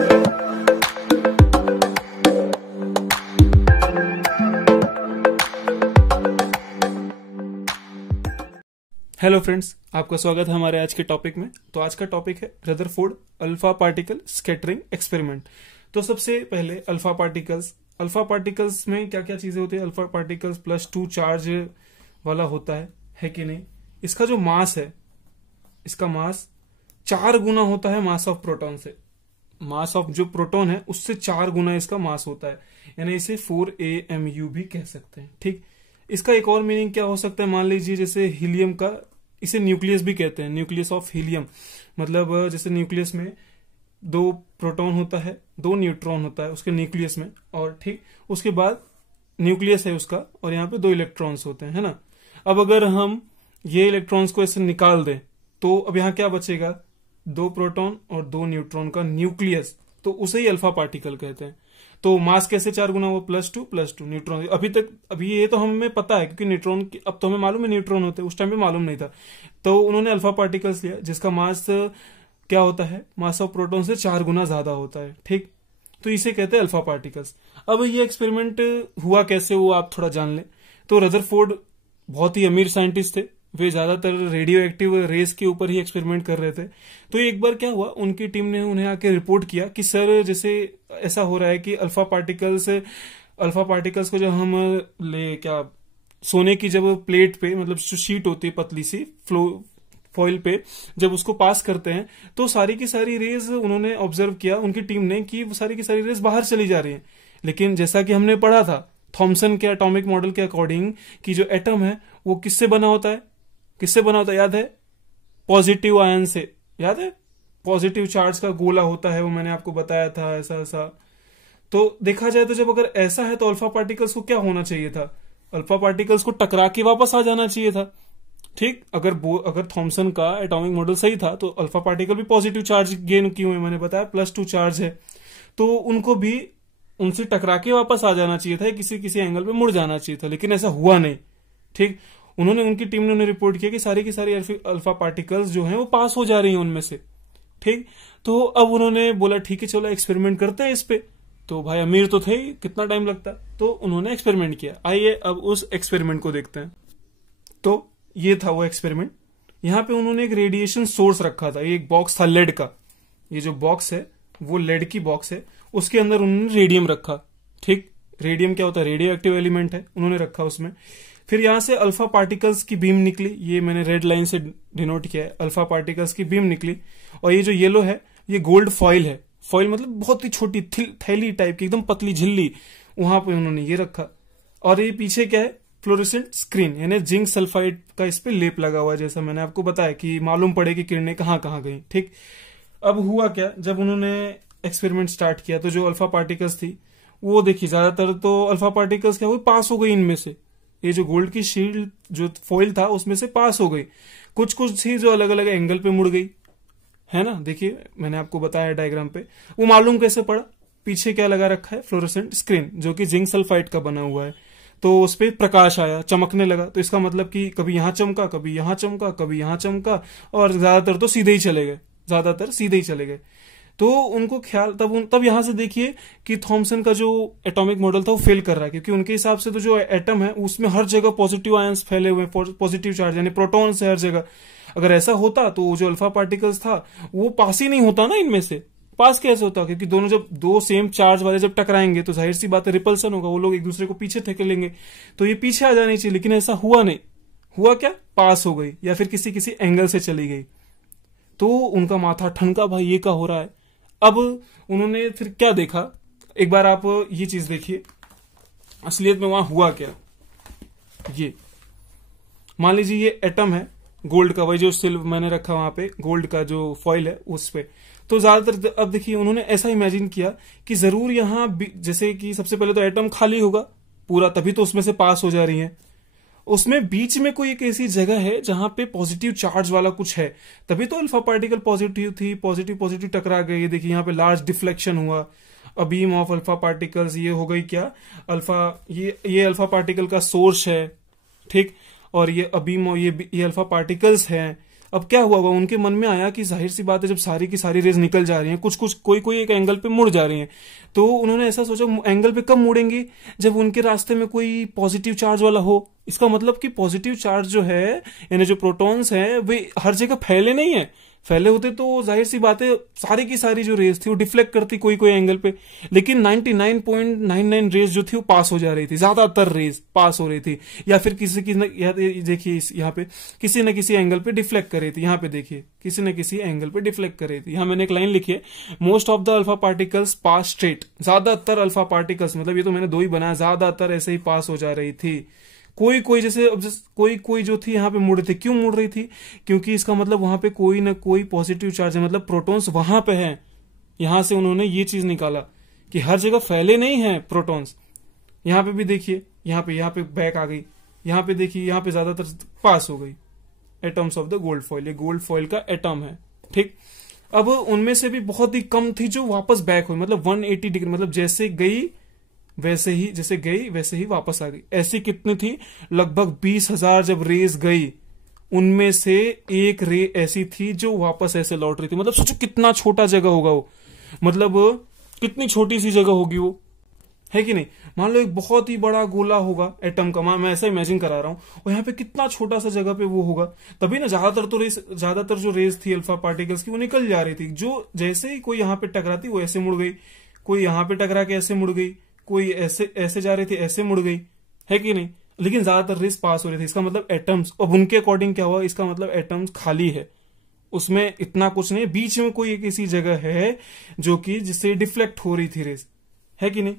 Hello friends, आपका स्वागत है हमारे आज के टॉपिक में। तो आज का टॉपिक है Rutherford alpha particle scattering experiment. तो सबसे पहले अल्फा पार्टिकल्स में क्या क्या चीजें होती है। अल्फा पार्टिकल्स +2 चार्ज वाला होता है कि नहीं। इसका जो मास है, इसका मास 4 गुना होता है मास ऑफ प्रोटॉन से। मास ऑफ जो प्रोटॉन है उससे 4 गुना इसका मास होता है, यानी इसे 4 AMU भी कह सकते हैं। ठीक, इसका एक और मीनिंग क्या हो सकता है, मान लीजिए जैसे हीलियम का, इसे न्यूक्लियस भी कहते हैं, न्यूक्लियस ऑफ हीलियम। मतलब जैसे न्यूक्लियस में 2 प्रोटॉन होता है, 2 न्यूट्रॉन होता है उसके न्यूक्लियस में, और ठीक उसके बाद न्यूक्लियस है उसका, और यहाँ पे 2 इलेक्ट्रॉन्स होते हैं, है ना। अब अगर हम ये इलेक्ट्रॉन्स को ऐसे निकाल दें तो अब यहाँ क्या बचेगा, 2 प्रोटॉन और 2 न्यूट्रॉन का न्यूक्लियस, तो उसे ही अल्फा पार्टिकल कहते हैं। तो मास कैसे 4 गुना, वो +2 न्यूट्रॉन। अभी ये तो हमें पता है क्योंकि न्यूट्रॉन अब तो हमें मालूम है न्यूट्रॉन होते हैं, उस टाइम पे मालूम नहीं था। तो उन्होंने अल्फा पार्टिकल्स लिया जिसका मास क्या होता है, मास ऑफ प्रोटॉन से 4 गुना ज्यादा होता है। ठीक, तो इसे कहते हैं अल्फा पार्टिकल्स। अब ये एक्सपेरिमेंट हुआ कैसे, वो आप थोड़ा जान लें। तो रदरफोर्ड बहुत ही अमीर साइंटिस्ट थे, वे ज्यादातर रेडियो एक्टिव रेस के ऊपर ही एक्सपेरिमेंट कर रहे थे। तो एक बार क्या हुआ, उनकी टीम ने उन्हें आके रिपोर्ट किया कि सर जैसे ऐसा हो रहा है कि अल्फा पार्टिकल्स को जब हम सोने की जब प्लेट पे, मतलब जो शीट होती है पतली सी फॉइल पे, जब उसको पास करते हैं तो सारी की सारी रेज उन्होंने ऑब्जर्व किया, उनकी टीम ने, कि सारी की सारी रेज बाहर चली जा रही है। लेकिन जैसा कि हमने पढ़ा था थॉमसन के एटॉमिक मॉडल के अकॉर्डिंग कि जो एटम है वो किससे बना होता है, याद है, पॉजिटिव आयन से। याद है, पॉजिटिव चार्ज का गोला होता है, वो मैंने आपको बताया था ऐसा। तो देखा जाए तो जब अगर ऐसा है तो अल्फा पार्टिकल्स को क्या होना चाहिए था, अल्फा पार्टिकल्स को टकरा के वापस आ जाना चाहिए था। ठीक, अगर थॉमसन का एटॉमिक मॉडल सही था तो अल्फा पार्टिकल भी पॉजिटिव चार्ज गेन किए हुए, मैंने बताया +2 चार्ज है, तो उनको भी उनसे टकरा के वापस आ जाना चाहिए था, किसी एंगल पे मुड़ जाना चाहिए था, लेकिन ऐसा हुआ नहीं। ठीक, उनकी टीम ने उन्हें रिपोर्ट किया कि सारी की सारी अल्फा पार्टिकल्स जो हैं वो पास हो जा रही हैं उनमें से। ठीक, तो अब उन्होंने बोला ठीक है चलो एक्सपेरिमेंट करते हैं इस पे। तो भाई अमीर तो थे ही, कितना टाइम लगता, तो उन्होंने एक्सपेरिमेंट किया। आइए अब उस एक्सपेरिमेंट को देखते हैं। तो ये था वो एक्सपेरिमेंट। यहाँ पे उन्होंने एक रेडिएशन सोर्स रखा था, ये एक बॉक्स था लेड का, ये जो बॉक्स है वो लेड की बॉक्स है, उसके अंदर उन्होंने रेडियम रखा। ठीक, रेडियम क्या होता है, रेडियो एक्टिव एलिमेंट है, उन्होंने रखा उसमें। फिर यहां से अल्फा पार्टिकल्स की बीम निकली, ये मैंने रेड लाइन से डिनोट किया है, अल्फा पार्टिकल्स की बीम निकली। और ये जो येलो है ये गोल्ड फॉइल है, फॉइल मतलब बहुत ही छोटी थैली टाइप की, एकदम पतली झिल्ली, वहां पे उन्होंने ये रखा। और ये पीछे क्या है, फ्लोरोसेंट स्क्रीन, यानी जिंक सल्फाइड का इस पे लेप लगा हुआ है, जैसा मैंने आपको बताया कि मालूम पड़े कि किरणें कहाँ कहाँ गई। ठीक, अब हुआ क्या, जब उन्होंने एक्सपेरिमेंट स्टार्ट किया तो जो अल्फा पार्टिकल्स थी वो देखिए, ज्यादातर तो अल्फा पार्टिकल्स क्या हुई, पास हो गई इनमें से। ये जो गोल्ड की शील्ड जो फॉइल था उसमें से पास हो गई, कुछ थी जो अलग अलग एंगल पे मुड़ गई, है ना। देखिए मैंने आपको बताया डायग्राम पे, वो मालूम कैसे पड़ा, पीछे क्या लगा रखा है, फ्लोरोसेंट स्क्रीन, जो कि जिंक सल्फाइड का बना हुआ है। तो उस पर प्रकाश आया, चमकने लगा, तो इसका मतलब कि कभी यहां चमका, कभी यहां चमका, कभी यहां चमका, और ज्यादातर तो सीधे ही चले गए। तो उनको ख्याल तब यहां से देखिए कि थॉमसन का जो एटॉमिक मॉडल था वो फेल कर रहा है, क्योंकि उनके हिसाब से तो जो एटम है उसमें हर जगह पॉजिटिव आयंस फैले हुए, पॉजिटिव चार्ज यानी प्रोटॉन से हर जगह। अगर ऐसा होता तो जो अल्फा पार्टिकल्स था वो पास ही नहीं होता ना इनमें से, पास कैसे होता, क्योंकि जब दो सेम चार्ज वाले जब टकराएंगे तो जाहिर सी बात है रिपल्सन होगा, वो लोग एक दूसरे को पीछे धकेलेंगे, तो ये पीछे आ जानी चाहिए, लेकिन ऐसा हुआ नहीं। हुआ क्या, पास हो गई, या फिर किसी एंगल से चली गई। तो उनका माथा ठनका, भाई ये क्या हो रहा है। अब उन्होंने फिर क्या देखा, एक बार आप ये चीज देखिए असलियत में वहां हुआ क्या। ये मान लीजिए ये एटम है गोल्ड का, वही जो सिल्वर मैंने रखा वहां पे, गोल्ड का जो फॉइल है उस पे। तो ज्यादातर अब देखिए उन्होंने ऐसा इमेजिन किया कि जरूर यहां जैसे कि सबसे पहले तो एटम खाली होगा पूरा, तभी तो उसमें से पास हो जा रही है। उसमें बीच में कोई एक ऐसी जगह है जहां पे पॉजिटिव चार्ज वाला कुछ है, तभी तो अल्फा पार्टिकल पॉजिटिव थी, पॉजिटिव टकरा गए। ये देखिए यहाँ पे लार्ज डिफ्लेक्शन हुआ, a beam of alpha particles, ये हो गई क्या अल्फा, ये अल्फा पार्टिकल का सोर्स है, ठीक। और ये अबीम, ये अल्फा पार्टिकल्स हैं। अब क्या हुआ होगा, उनके मन में आया कि जाहिर सी बात है जब सारी की सारी रेज निकल जा रही हैं, कुछ कुछ कोई कोई एक एंगल पे मुड़ जा रही हैं, तो उन्होंने ऐसा सोचा एंगल पे कब मुड़ेंगी, जब उनके रास्ते में कोई पॉजिटिव चार्ज वाला हो। इसका मतलब कि पॉजिटिव चार्ज जो है, यानी जो प्रोटॉन्स हैं वे हर जगह फैले नहीं है। फैले होते तो जाहिर सी बात है सारी की सारी जो रेज थी वो डिफ्लेक्ट करती कोई कोई एंगल पे, लेकिन 99.99 रेज जो थी वो पास हो जा रही थी, ज्यादातर रेज पास हो रही थी, या फिर किसी की देखिए यहाँ पे किसी न किसी एंगल पे डिफ्लेक्ट कर रही थी। यहाँ पे देखिए किसी न किसी एंगल पे डिफ्लेक्ट कर रही थी। यहाँ मैंने एक लाइन लिखी है, most of the alpha particles pass straight. ज्यादातर अल्फा पार्टिकल्स, मतलब ये तो मैंने दो ही बनाया, ज्यादातर ऐसे ही पास हो जा रही थी। कोई कोई जैसे कोई कोई जो थी यहाँ पे मुड़ रही थी। क्यों मुड़ रही थी, क्योंकि इसका मतलब वहां पे कोई ना कोई पॉजिटिव चार्ज है, मतलब प्रोटॉन्स वहां पे हैं। यहां से उन्होंने ये चीज निकाला कि हर जगह फैले नहीं हैं प्रोटॉन्स। यहाँ पे भी देखिए, यहाँ पे बैक आ गई, यहाँ पे देखिए, यहाँ पे ज्यादातर पास हो गई। Atoms of the gold foil, ये गोल्ड फॉइल का एटम है, ठीक। अब उनमें से भी बहुत ही कम थी जो वापस बैक हुई, मतलब 180 डिग्री, मतलब जैसे गई वैसे ही, जैसे गई वैसे ही वापस आ गई। ऐसी कितनी थी, लगभग 20,000 जब रेज गई, उनमें से एक रे ऐसी थी जो वापस ऐसे लौट रही थी। मतलब सोचो कितना छोटा जगह होगा वो, मतलब कितनी छोटी सी जगह होगी वो, है कि नहीं। मान लो एक बहुत ही बड़ा गोला होगा एटम का, मैं ऐसा इमेजिन करा रहा हूं, और यहाँ पे कितना छोटा सा जगह पे वो होगा। तभी ना ज्यादातर जो रेज थी अल्फा पार्टिकल्स की वो निकल जा रही थी। जो जैसे ही कोई यहाँ पे टकराती वो ऐसे मुड़ गई, कोई यहाँ पे टकरा के ऐसे मुड़ गई, कोई ऐसे जा रही थी ऐसे मुड़ गई, है कि नहीं। लेकिन ज्यादातर रेस पास हो रही थी। इसका मतलब एटम्स, अब उनके अकॉर्डिंग क्या हुआ, इसका मतलब एटम्स खाली है, उसमें इतना कुछ नहीं, बीच में कोई एक ऐसी जगह है जो कि जिससे डिफ्लेक्ट हो रही थी रेस, है कि नहीं।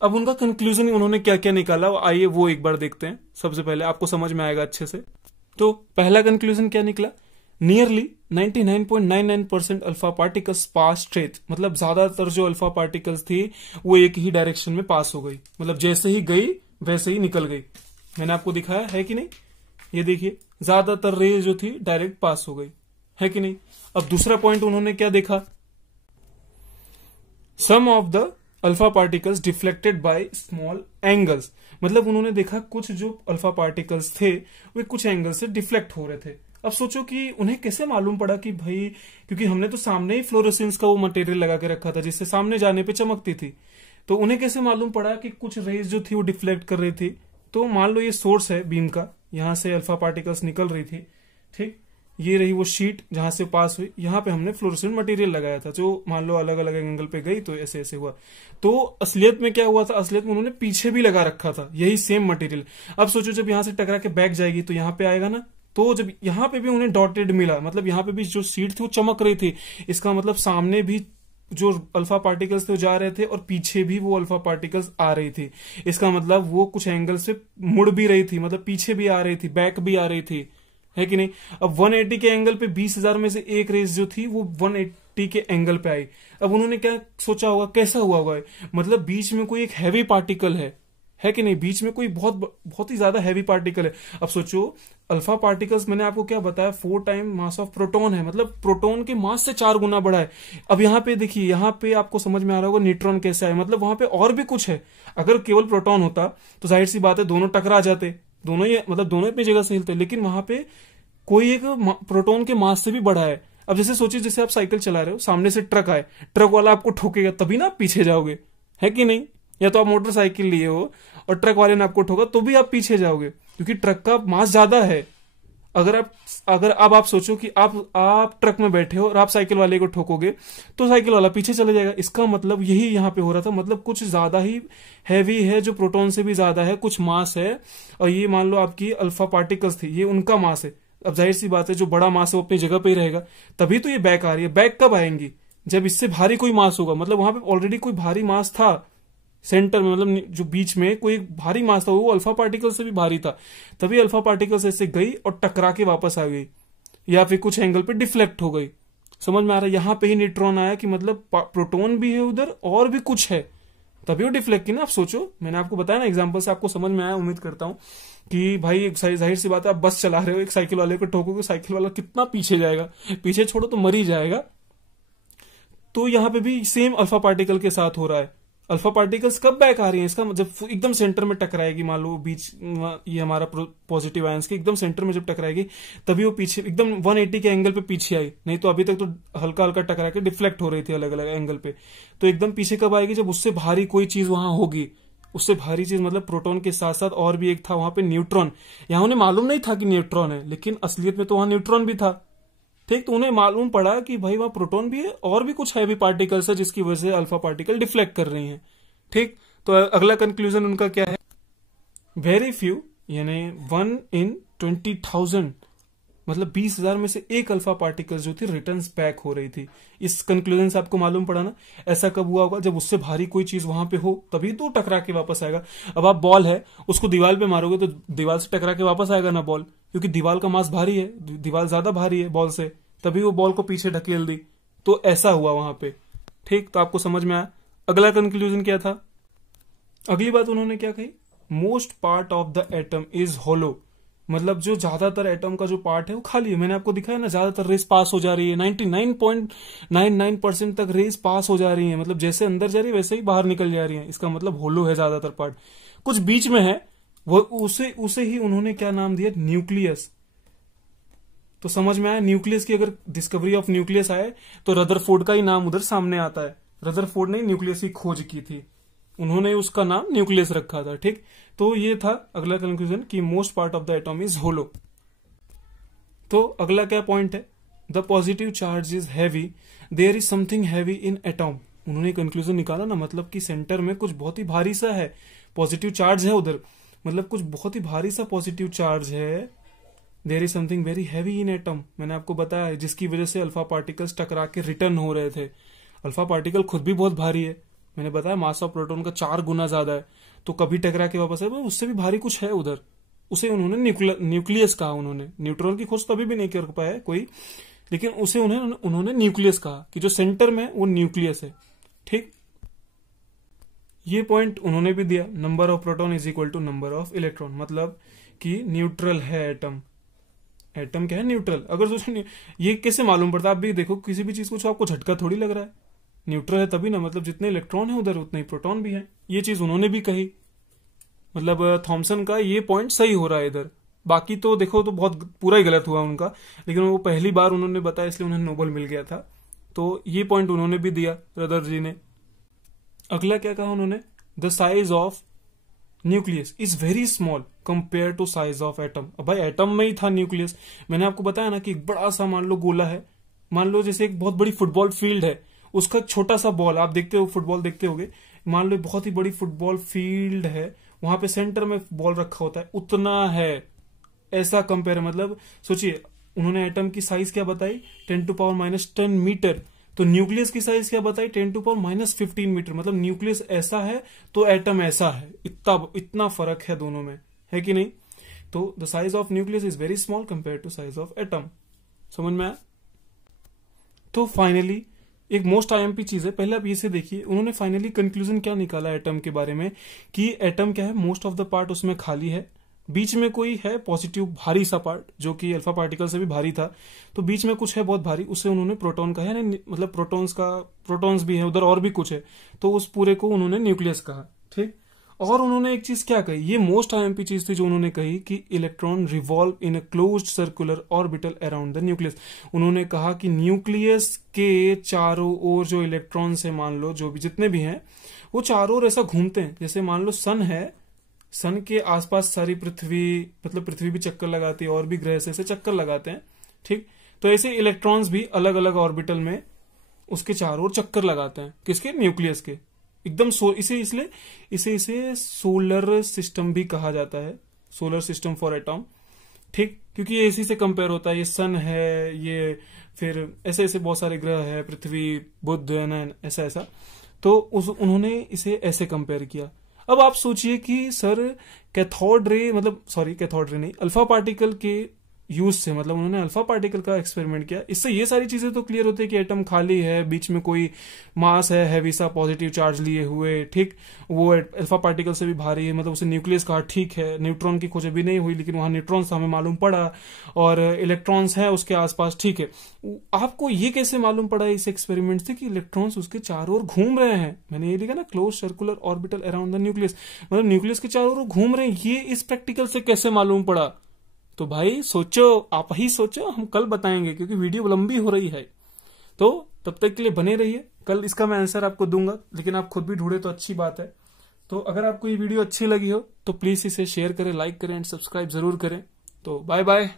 अब उनका कंक्लूजन उन्होंने क्या क्या निकाला, आइए वो एक बार देखते हैं। सबसे पहले आपको समझ में आएगा अच्छे से। तो पहला कंक्लूजन क्या निकला, नियरली 99.99% अल्फा पार्टिकल्स पास स्ट्रेट, मतलब ज्यादातर जो अल्फा पार्टिकल्स थी वो एक ही डायरेक्शन में पास हो गई, मतलब जैसे ही गई वैसे ही निकल गई। मैंने आपको दिखाया है कि नहीं, ये देखिए ज्यादातर रेज जो थी डायरेक्ट पास हो गई, है कि नहीं। अब दूसरा पॉइंट उन्होंने क्या देखा, some of the alpha particles deflected by small angles, मतलब उन्होंने देखा कुछ जो अल्फा पार्टिकल्स थे वे कुछ एंगल से डिफ्लेक्ट हो रहे थे। अब सोचो कि उन्हें कैसे मालूम पड़ा कि भाई, क्योंकि हमने तो सामने ही फ्लोरोसेंस का वो मटेरियल लगा के रखा था जिससे सामने जाने पे चमकती थी, तो उन्हें कैसे मालूम पड़ा कि कुछ रेज जो थी वो डिफ्लेक्ट कर रही थी। तो मान लो ये सोर्स है बीम का, यहां से अल्फा पार्टिकल्स निकल रही थी, ठीक। ये रही वो शीट जहां से पास हुई, यहां पे हमने फ्लोरोसेंट मटेरियल लगाया था जो मान लो अलग अलग एंगल पे गई तो ऐसे ऐसे हुआ। तो असलियत में क्या हुआ था, असलियत में उन्होंने पीछे भी लगा रखा था यही सेम मटेरियल। अब सोचो जब यहां से टकरा के बैक जाएगी तो यहां पे आएगा ना, तो जब यहां पे भी उन्हें डॉटेड मिला, मतलब यहां पे भी जो शीट थी वो चमक रही थी, इसका मतलब सामने भी जो अल्फा पार्टिकल्स थे वो जा रहे थे और पीछे भी वो अल्फा पार्टिकल्स आ रही थी। इसका मतलब वो कुछ एंगल से मुड़ भी रही थी, मतलब पीछे भी आ रही थी, बैक भी आ रही थी, है कि नहीं। अब 180 के एंगल पे 20,000 में से एक रेस जो थी वो 180 के एंगल पे आई। अब उन्होंने क्या सोचा होगा, कैसा हुआ होगा, मतलब बीच में कोई एक हैवी पार्टिकल है कि नहीं, बीच में कोई बहुत ही ज्यादा हैवी पार्टिकल है। अब सोचो अल्फा पार्टिकल्स मैंने आपको क्या बताया, 4 टाइम मास ऑफ प्रोटॉन है, मतलब प्रोटॉन के मास से 4 गुना बड़ा है। अब यहाँ पे देखिए, यहाँ पे आपको समझ में आ रहा होगा न्यूट्रॉन कैसे आए, मतलब वहां पे और भी कुछ है। अगर केवल प्रोटॉन होता तो जाहिर सी बात है दोनों टकरा जाते, दोनों ही मतलब दोनों अपनी जगह से हिलते, लेकिन वहां पे कोई एक प्रोटॉन के मास से भी बड़ा है। अब जैसे सोचिए जैसे आप साइकिल चला रहे हो, सामने से ट्रक आए, ट्रक वाला आपको ठोकेगा तभी ना आप पीछे जाओगे, है कि नहीं। या तो आप मोटरसाइकिल लिए हो और ट्रक वाले ने आपको ठोका तो भी आप पीछे जाओगे क्योंकि ट्रक का मास ज्यादा है। अगर अब आप सोचो कि आप ट्रक में बैठे हो और आप साइकिल वाले को ठोकोगे तो साइकिल वाला पीछे चले जाएगा। इसका मतलब यही यहाँ पे हो रहा था, मतलब कुछ ज्यादा ही हैवी है जो प्रोटॉन से भी ज्यादा है, कुछ मास है। और ये मान लो आपकी अल्फा पार्टिकल्स थी, ये उनका मास है। अब जाहिर सी बात है जो बड़ा मास है वो अपनी जगह पे ही रहेगा, तभी तो ये बैक आ रही है। बैक कब आएंगी, जब इससे भारी कोई मास होगा, मतलब वहां पे ऑलरेडी कोई भारी मास था सेंटर में, मतलब जो बीच में कोई भारी मास था वो अल्फा पार्टिकल से भी भारी था, तभी अल्फा पार्टिकल ऐसे गई और टकरा के वापस आ गई या फिर कुछ एंगल पे डिफ्लेक्ट हो गई। समझ में आ रहा है, यहां पे ही न्यूट्रॉन आया कि मतलब प्रोटॉन भी है उधर और भी कुछ है, तभी वो डिफ्लेक्ट की ना। आप सोचो, मैंने आपको बताया ना एग्जांपल से, आपको समझ में आया। उम्मीद करता हूं कि भाई जाहिर सी बात है, आप बस चला रहे हो, एक साइकिल वाले को ठोकोगे, साइकिल वाला कितना पीछे जाएगा, पीछे छोड़ो तो मर ही जाएगा। तो यहां पे भी सेम अल्फा पार्टिकल के साथ हो रहा है। अल्फा पार्टिकल्स कब बैक आ रही हैं, इसका जब एकदम सेंटर में टकराएगी, मान लो बीच ये हमारा पॉजिटिव आयंस के एकदम सेंटर में जब टकराएगी तभी वो पीछे एकदम 180 के एंगल पे पीछे आई, नहीं तो अभी तक तो हल्का हल्का टकरा के डिफ्लेक्ट हो रही थी अलग अलग एंगल पे। तो एकदम पीछे कब आएगी, जब उससे भारी कोई चीज वहां होगी। उससे भारी चीज मतलब प्रोटॉन के साथ साथ और भी एक था वहां पे न्यूट्रॉन। यहां उन्हें मालूम नहीं था कि न्यूट्रॉन है, लेकिन असलियत में तो वहां न्यूट्रॉन भी था। ठीक, तो उन्हें मालूम पड़ा कि भाई वहां प्रोटॉन भी है और भी कुछ हैवी पार्टिकल्स है जिसकी वजह से अल्फा पार्टिकल डिफ्लेक्ट कर रही हैं। ठीक, तो अगला कंक्लूजन उनका क्या है, वेरी फ्यू यानी 1 in 20,000 मतलब 20,000 में से एक अल्फा पार्टिकल जो थी रिटर्न बैक हो रही थी। इस कंक्लूजन से आपको मालूम पड़ा ना, ऐसा कब हुआ होगा, जब उससे भारी कोई चीज वहां पे हो तभी तो टकरा के वापस आएगा। अब आप बॉल है उसको दीवार पे मारोगे तो दीवार से टकरा के वापस आएगा ना बॉल, क्योंकि दीवार का मास भारी है, दीवार ज्यादा भारी है बॉल से, तभी वो बॉल को पीछे ढकेल दी। तो ऐसा हुआ वहां पे। ठीक, तो आपको समझ में आया। अगला कंक्लूजन क्या था, अगली बात उन्होंने क्या कही, most part of the atom is hollow, मतलब जो ज्यादातर एटम का जो पार्ट है वो खाली है। मैंने आपको दिखाया ना, ज्यादातर रेस पास हो जा रही है, 99.99% तक रेस पास हो जा रही है, मतलब जैसे अंदर जा रही है वैसे ही बाहर निकल जा रही है। इसका मतलब होलो है ज्यादातर पार्ट। कुछ बीच में है वो, उसे ही उन्होंने क्या नाम दिया, न्यूक्लियस। तो समझ में आया, न्यूक्लियस की अगर डिस्कवरी ऑफ न्यूक्लियस आए तो रदरफोर्ड का ही नाम उधर सामने आता है। रदरफोर्ड ने न्यूक्लियस की खोज की थी, उन्होंने उसका नाम न्यूक्लियस रखा था। ठीक, तो ये था अगला कंक्लूजन कि most part of the atom is hollow. तो अगला क्या पॉइंट है, the positive charge is heavy, there is something heavy in atom. उन्होंने कंक्लूजन निकाला ना, मतलब कि सेंटर में कुछ बहुत ही भारी सा है, पॉजिटिव चार्ज है उधर, मतलब कुछ बहुत ही भारी सा पॉजिटिव चार्ज है। There is something very heavy in atom, मैंने आपको बताया है, जिसकी वजह से अल्फा पार्टिकल्स टकरा के रिटर्न हो रहे थे। अल्फा पार्टिकल खुद भी बहुत भारी है, मैंने बताया मास ऑफ प्रोटॉन का 4 गुना ज्यादा है, तो कभी टकरा के वापस है, उससे भी भारी कुछ है उधर। उसे उन्होंने न्यूक्लियस कहा। उन्होंने न्यूट्रॉन की खोज तभी भी नहीं कर पाया कोई, लेकिन उसे उन्होंने न्यूक्लियस कहा कि जो सेंटर में वो न्यूक्लियस है। ठीक, ये पॉइंट उन्होंने भी दिया, number of proton is equal to number of electron, मतलब कि न्यूट्रल है एटम। एटम क्या है, न्यूट्रल। अगर सोचो ये कैसे मालूम पड़ता, आप भी देखो किसी भी चीज को आपको झटका थोड़ी लग रहा है, न्यूट्रल है तभी ना, मतलब जितने इलेक्ट्रॉन है उधर उतने ही प्रोटॉन भी है। ये चीज उन्होंने भी कही, मतलब थॉमसन का ये पॉइंट सही हो रहा है इधर। बाकी तो देखो तो बहुत पूरा ही गलत हुआ उनका, लेकिन वो पहली बार उन्होंने बताया इसलिए उन्हें नोबेल मिल गया था। तो ये पॉइंट उन्होंने भी दिया रदर जी ने। अगला क्या कहा उन्होंने, the size of nucleus is very small compare to size of atom. अब भाई एटम में ही था न्यूक्लियस, मैंने आपको बताया ना कि एक बड़ा सा मान लो गोला है, मान लो जैसे एक बहुत बड़ी फुटबॉल फील्ड है, उसका छोटा सा बॉल, आप देखते हो फुटबॉल देखते होगे, मान लो बहुत ही बड़ी फुटबॉल फील्ड है, वहां पे सेंटर में बॉल रखा होता है, उतना है, ऐसा कंपेयर। मतलब सोचिए उन्होंने एटम की साइज क्या बताई, 10⁻⁻10 मीटर, तो न्यूक्लियस की साइज क्या बताई, 10⁻⁻15 मीटर। मतलब न्यूक्लियस ऐसा है तो एटम ऐसा है, इतना फर्क है दोनों में, है कि नहीं। तो the size of nucleus is very small compare to size of atom. समझ में आया। तो फाइनली एक मोस्ट आईएमपी चीज है, पहले आप इसे देखिए, उन्होंने फाइनली कंक्लूजन क्या निकाला एटम के बारे में, कि एटम क्या है, मोस्ट ऑफ द पार्ट उसमें खाली है, बीच में कोई है पॉजिटिव भारी सा पार्ट जो कि अल्फा पार्टिकल से भी भारी था, तो बीच में कुछ है बहुत भारी, उसे उन्होंने प्रोटॉन कहा है, मतलब प्रोटॉन्स भी है उधर और भी कुछ है, तो उस पूरे को उन्होंने न्यूक्लियस कहा। ठीक, और उन्होंने एक चीज क्या कही, ये मोस्ट आईएमपी चीज थी जो उन्होंने कही कि electron revolve in a closed circular orbital around the nucleus. उन्होंने कहा कि न्यूक्लियस के चारों ओर जो इलेक्ट्रॉन्स है, मान लो जो भी जितने भी हैं, वो चारों ओर ऐसा घूमते हैं, जैसे मान लो सन है, सन के आसपास सारी पृथ्वी, मतलब पृथ्वी भी चक्कर लगाती है और भी ग्रह से ऐसे चक्कर लगाते हैं। ठीक, तो ऐसे इलेक्ट्रॉन्स भी अलग अलग ऑर्बिटल में उसके चारों ओर चक्कर लगाते हैं, किसके, न्यूक्लियस के एकदम। इसे सोलर सिस्टम भी कहा जाता है, सोलर सिस्टम फॉर एटम। ठीक, क्योंकि ये इसी से कंपेयर होता है, ये सन है, ये फिर ऐसे ऐसे बहुत सारे ग्रह है, पृथ्वी, बुध, ऐसा ऐसा, तो उन्होंने इसे ऐसे कंपेयर किया। अब आप सोचिए कि सर कैथोड रे, मतलब सॉरी कैथोड रे नहीं, अल्फा पार्टिकल के यूज से, मतलब उन्होंने अल्फा पार्टिकल का एक्सपेरिमेंट किया। इससे ये सारी चीजें तो क्लियर होती है कि एटम खाली है, बीच में कोई मास है हैवी सा पॉजिटिव चार्ज लिए हुए, ठीक, वो अल्फा पार्टिकल से भी भारी है, मतलब उसे न्यूक्लियस कहा, ठीक है। न्यूट्रॉन की खोज अभी नहीं हुई, लेकिन वहां न्यूट्रॉन्स हमें मालूम पड़ा, और इलेक्ट्रॉन्स है उसके आसपास, ठीक है। आपको ये कैसे मालूम पड़ा इस एक्सपेरिमेंट से कि इलेक्ट्रॉन्स उसके चारों ओर घूम रहे हैं? मैंने ये लिखा ना, close circular orbital around the nucleus, मतलब न्यूक्लियस के चारों ओर घूम रहे हैं। ये इस प्रैक्टिकल से कैसे मालूम पड़ा? तो भाई सोचो, आप ही सोचो, हम कल बताएंगे, क्योंकि वीडियो लंबी हो रही है। तो तब तक के लिए बने रहिए, कल इसका मैं आंसर आपको दूंगा, लेकिन आप खुद भी ढूंढे तो अच्छी बात है। तो अगर आपको ये वीडियो अच्छी लगी हो तो प्लीज इसे शेयर करें, लाइक करें एंड सब्सक्राइब जरूर करें। तो बाय बाय।